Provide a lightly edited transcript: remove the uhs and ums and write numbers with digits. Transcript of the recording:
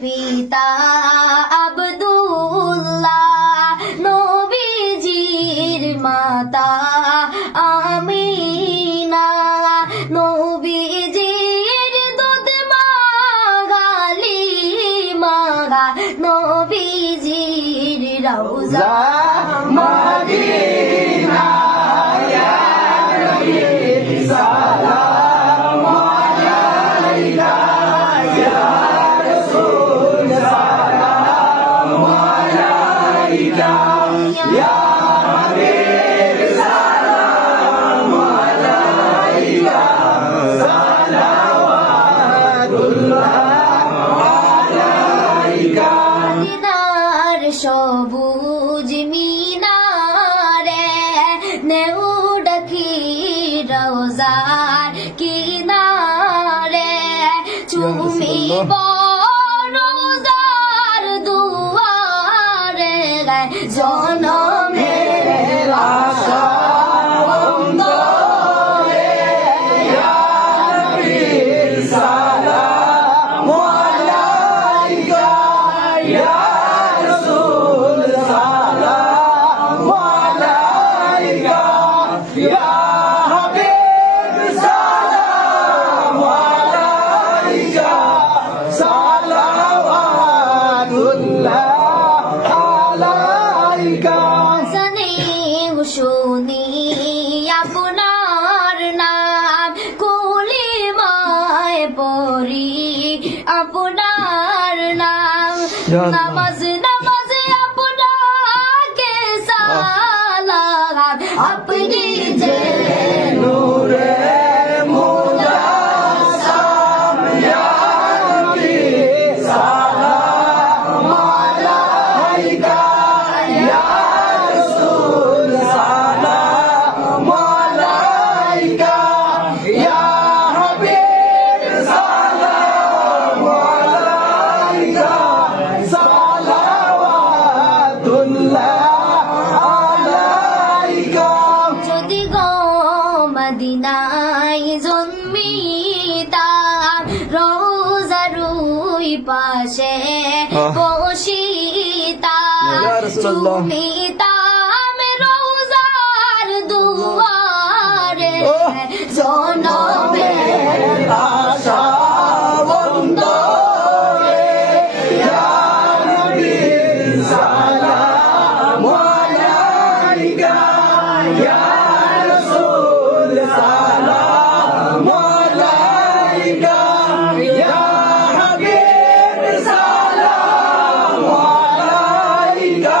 পিতা আব্দুল্লাহ, নবীজির মাতা আমিনা, নবীজির দুধ মাগালি মাগা, নবীজির রওজা মদিনা, ইয়া নবী সালাম আলাইকা, ইয়া রাসূল সালাম আলাইকা, ইয়া হাবিব সালাম আলাইকা, সালাওয়াতুল্লাহ আলাইকা। মদিনার সবুজ মিনারে নেউ ডাকি রওজার কিনারে, চুমিব রওজার দুয়ারে, জনমের আশা অন্তরে, ইয়া নবী সালাম আলাইকা, ইয়া রাসূল সালাম আলাইকা, ইয়া হাবিব সালাম আলাইকা, সালাওয়াতুল্লাহ আলাইকা। জানি শুনি আপনার নাম, কুলিমায় পড়ি আপনার নাম, নামাজ নামাজে আপনাকে সালাম, আপনি যে নূরে মুজাসসাম, ইয়া নবী সালাম আলাইকা, ইয়া রাসূল সালাম আলাইকা, ইয়া হাবিব সালাম আলাইকা, সালাওয়াতুল্লাহ আলাইকা। যদি গো মদিনায় জন্মিতাম, রওজার ওই পাশে বসিতাম, চুমিতাম রওজার দুয়ারে, জনমের আশা অন্তরে, ইয়া নবী সালাম আলাইকা, ইয়া রাসূল সালাম আলাইকা, ইয়া হাবিব সালাম আলাইকা,